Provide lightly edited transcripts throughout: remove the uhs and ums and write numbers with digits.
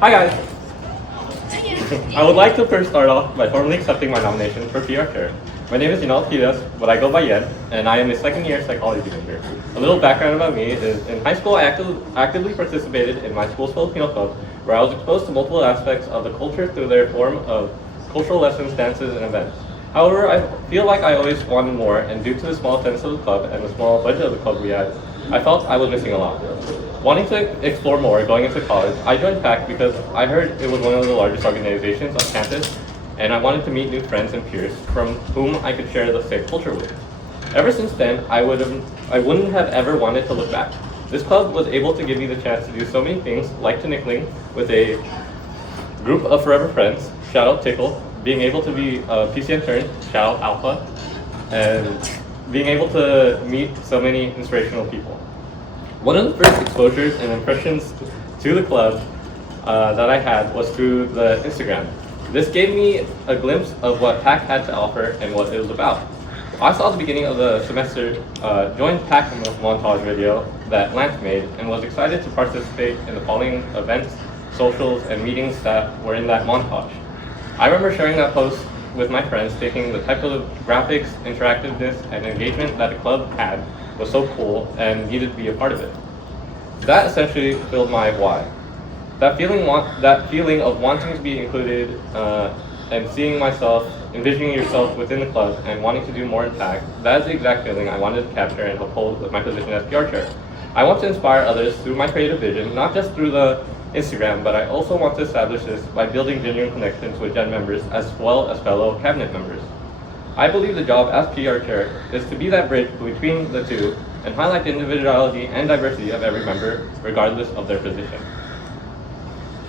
Hi guys! I would like to first start off by formally accepting my nomination for PR Chair. My name is Yhenald, but I go by Yen, and I am a second year psychology major. A little background about me is in high school I actively participated in my school's Filipino club, where I was exposed to multiple aspects of the culture through their form of cultural lessons, dances, and events. However, I feel like I always wanted more, and due to the small attendance of the club and the small budget of the club we had, I felt I was missing a lot. Wanting to explore more going into college, I joined PAC because I heard it was one of the largest organizations on campus, and I wanted to meet new friends and peers from whom I could share the same culture with. Ever since then, I wouldn't have ever wanted to look back. This club was able to give me the chance to do so many things, like connecting with a group of forever friends, shout out Tickle, being able to be a PC intern, shout out Alpha, and being able to meet so many inspirational people. One of the first exposures and impressions to the club that I had was through the Instagram. This gave me a glimpse of what PAC had to offer and what it was about. I saw at the beginning of the semester, joined PAC montage video that Lance made and was excited to participate in the following events, socials, and meetings that were in that montage. I remember sharing that post with my friends, thinking the type of graphics, interactiveness, and engagement that the club had was so cool and needed to be a part of it. That essentially filled my why. That feeling of wanting to be included and seeing myself, envisioning yourself within the club and wanting to do more in PAC, that is the exact feeling I wanted to capture and uphold with my position as PR chair. I want to inspire others through my creative vision, not just through the Instagram, but I also want to establish this by building genuine connections with Gen members as well as fellow cabinet members. I believe the job as PR chair is to be that bridge between the two and highlight the individuality and diversity of every member, regardless of their position.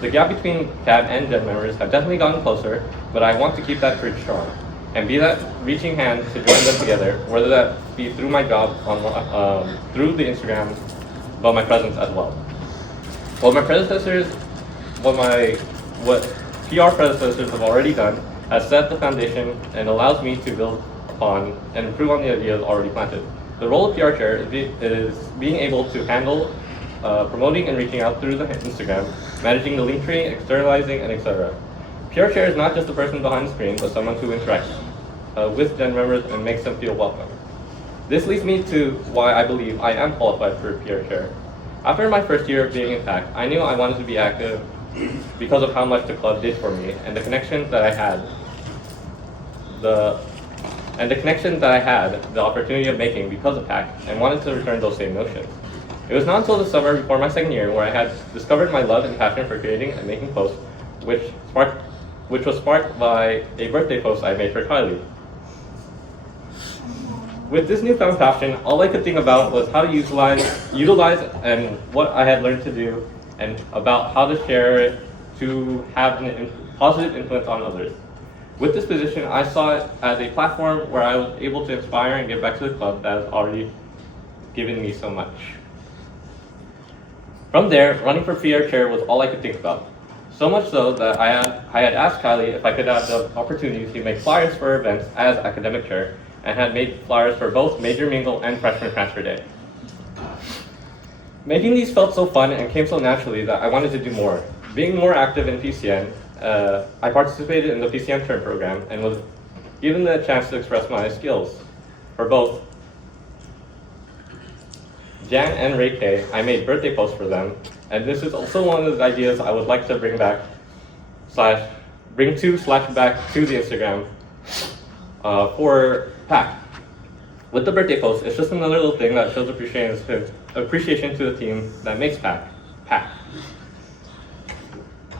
The gap between CAB and Gen members have definitely gotten closer, but I want to keep that bridge strong and be that reaching hand to join them together, whether that be through my job, through the Instagram, but my presence as well. What PR predecessors have already done has set the foundation and allows me to build upon and improve on the ideas already planted. The role of PR chair is being able to handle promoting and reaching out through the Instagram, managing the link tree, externalizing, and etc. PR chair is not just the person behind the screen, but someone who interacts with Gen members and makes them feel welcome. This leads me to why I believe I am qualified for PR chair. After my first year of being in PAC, I knew I wanted to be active because of how much the club did for me and the connections that I had, the opportunity of making because of PAC, and wanted to return those same notions. It was not until the summer before my second year where I had discovered my love and passion for creating and making posts, which was sparked by a birthday post I made for Kylie. With this newfound passion, all I could think about was how to utilize and what I had learned to do and about how to share it to have a positive influence on others. With this position, I saw it as a platform where I was able to inspire and give back to the club that has already given me so much. From there, running for PR chair was all I could think about. So much so that I had asked Kylie if I could have the opportunity to make flyers for events as academic chair, and had made flyers for both Major Mingle and Freshman Transfer Day. Making these felt so fun and came so naturally that I wanted to do more. Being more active in PCN, I participated in the PCN Turn program and was given the chance to express my skills. For both Jan and Ray K, I made birthday posts for them, and this is also one of the ideas I would like to bring back to the Instagram for PAC. With the birthday post, it's just another little thing that shows appreciation to the team that makes PAC.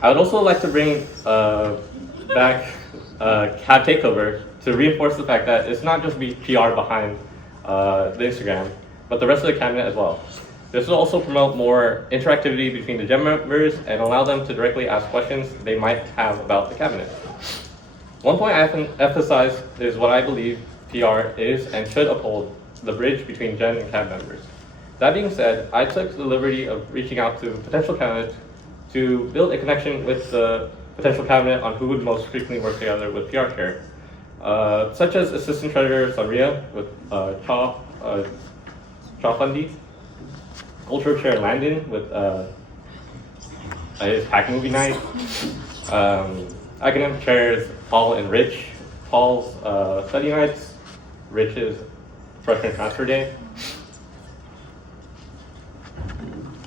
I would also like to bring back CAB Takeover to reinforce the fact that it's not just PR behind the Instagram, but the rest of the cabinet as well. This will also promote more interactivity between the Gen members and allow them to directly ask questions they might have about the cabinet. One point I emphasize is what I believe PR is and should uphold, the bridge between Gen and CAB members. That being said, I took the liberty of reaching out to potential candidates to build a connection with the potential cabinet on who would most frequently work together with PR chair, such as Assistant Treasurer Sanria with Cha Fundi, Cultural Chair Landon with is PAC movie night. Academic chairs Paul and Rich. Paul's study nights, Rich's freshman transfer day.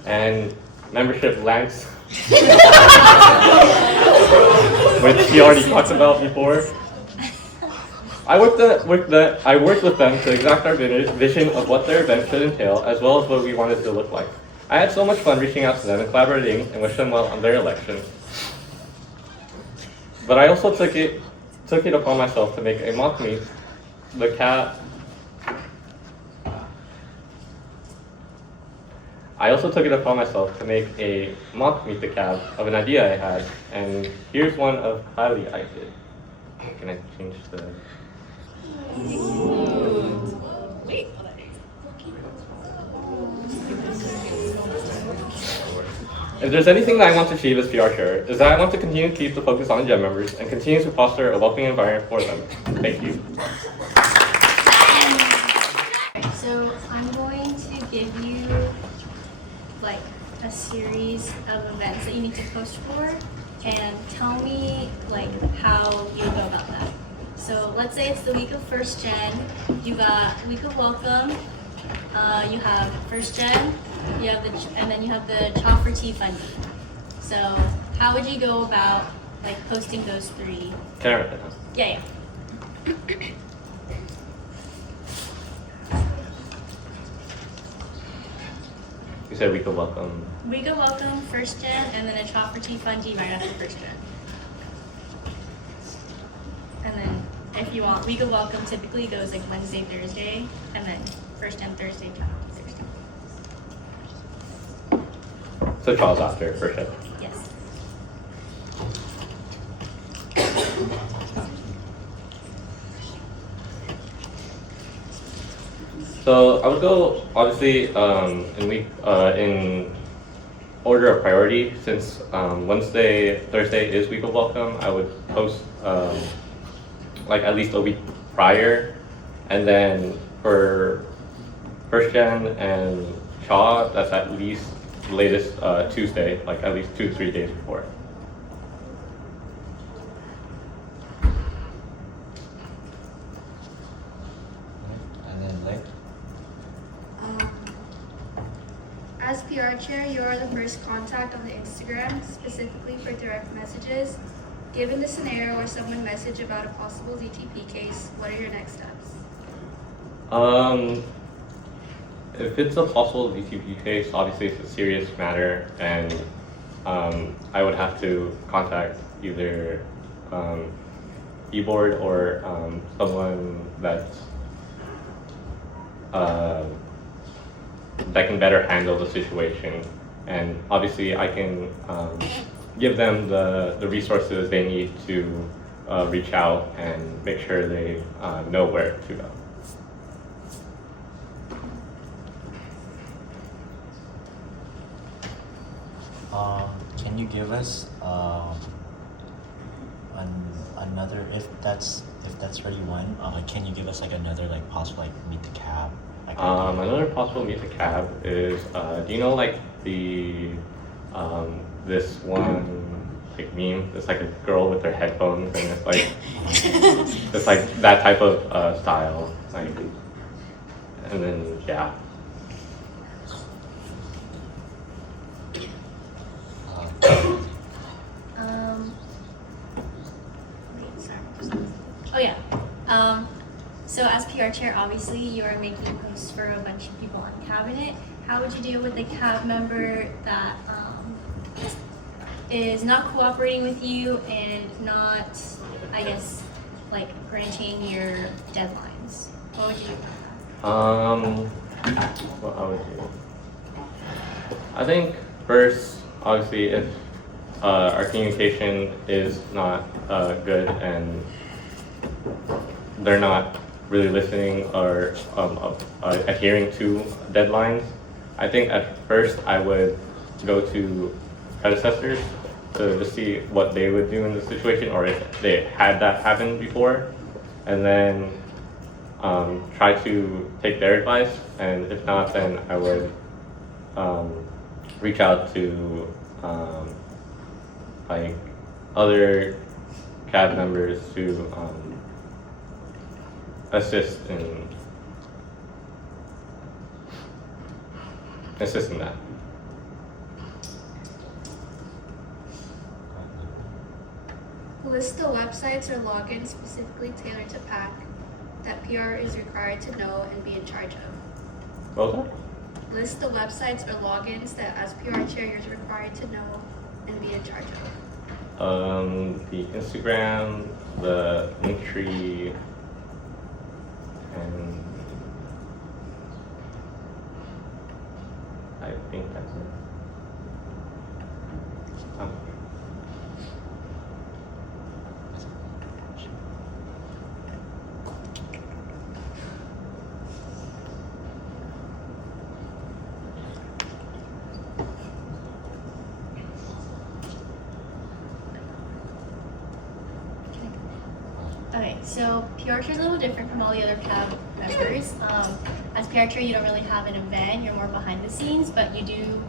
And membership Lance, which he already talked about before. I worked with them to exact our vision of what their event should entail, as well as what we wanted it to look like. I had so much fun reaching out to them and collaborating and wish them well on their election. But I also took it upon myself to make a mock meet the cab. I also took it upon myself to make a mock meet the cab of an idea I had, and here's one of Kylie I did. Can I change the? Wait. If there's anything that I want to achieve as PR chair, is that I want to continue to keep the focus on Gen members and continue to foster a welcoming environment for them. Thank you. So I'm going to give you like a series of events that you need to post for, and tell me like how you go about that. So let's say it's the week of first gen. You got week of welcome. You have first gen. You have and then you have the Chop for Tea funding. So how would you go about like posting those three? Can I write that down? Yeah. You said week of welcome. Week of welcome, first gen, and then a Chop for Tea funding right after first gen. And then if you want, week of welcome typically goes like Wednesday, Thursday, and then first gen Thursday, Chop Thursday. So Charles after first gen. Yes. So I would go obviously in order of priority. Since Wednesday, Thursday is week of welcome, I would post like at least a week prior, and then for first gen and Chaw, that's at least latest Tuesday, like at least 2 to 3 days before. And then like. As PR chair, you are the first contact on the Instagram, specifically for direct messages. Given the scenario where someone messaged about a possible DTP case, what are your next steps? If it's a possible DTP case, obviously it's a serious matter, and I would have to contact either e-board or someone that's that can better handle the situation. And obviously I can give them the resources they need to reach out and make sure they know where to go. Can you give us another, if that's already one, can you give us like another like possible like meet the cab? Like Another possible meet the cab is do you know like the this one like meme? It's like a girl with her headphones and it's like it's like that type of style, like, and then yeah. So as PR chair, obviously you are making posts for a bunch of people on cabinet. How would you deal with a cab member that is not cooperating with you and not, I guess, like granting your deadlines? What would you do about that? What I would do? I think first, obviously, if our communication is not good and they're not really listening or adhering to deadlines, I think at first I would go to predecessors to just see what they would do in the situation, or if they had that happen before, and then try to take their advice, and if not, then I would reach out to like other CAB members to assist in that. List the websites or logins specifically tailored to PAC that PR is required to know and be in charge of. What was that? List the websites or logins that as PR chair you're required to know and be in charge of. The Instagram, the Linktree, and I think that's it. Okay, so PR chair is a little different from all the other CAB members. As PR chair, you don't really have an event, you're more behind the scenes, but you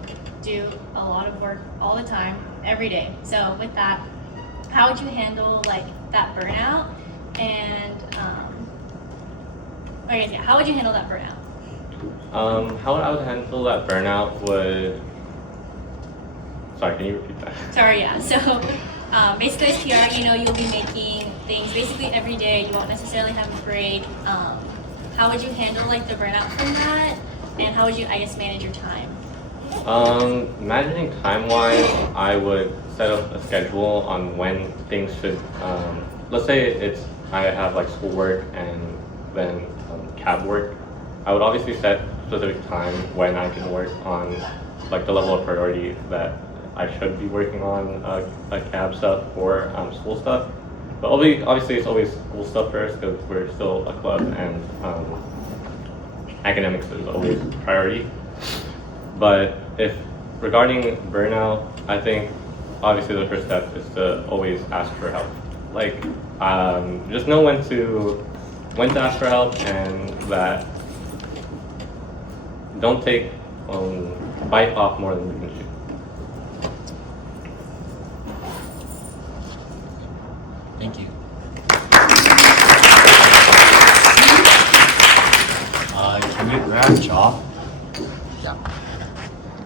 do a lot of work all the time, every day. So with that, how would you handle like that burnout? And how would you handle that burnout? How I would handle that burnout would. Sorry, can you repeat that? Sorry, yeah. So basically, as PR, you'll be making things basically every day. You won't necessarily have a break. How would you handle like the burnout from that? And how would you, I guess, manage your time? Managing time-wise, I would set up a schedule on when things should. Let's say I have like schoolwork and then CAB work. I would obviously set specific time when I can work on like the level of priority that I should be working on like CAB stuff or school stuff. But obviously it's always school stuff first because we're still a club and academics is always priority. But if regarding burnout, I think obviously the first step is to always ask for help. Like just know when to ask for help, and that don't take bite off more than you can chew. Thank you. Can we grab Job? Yeah.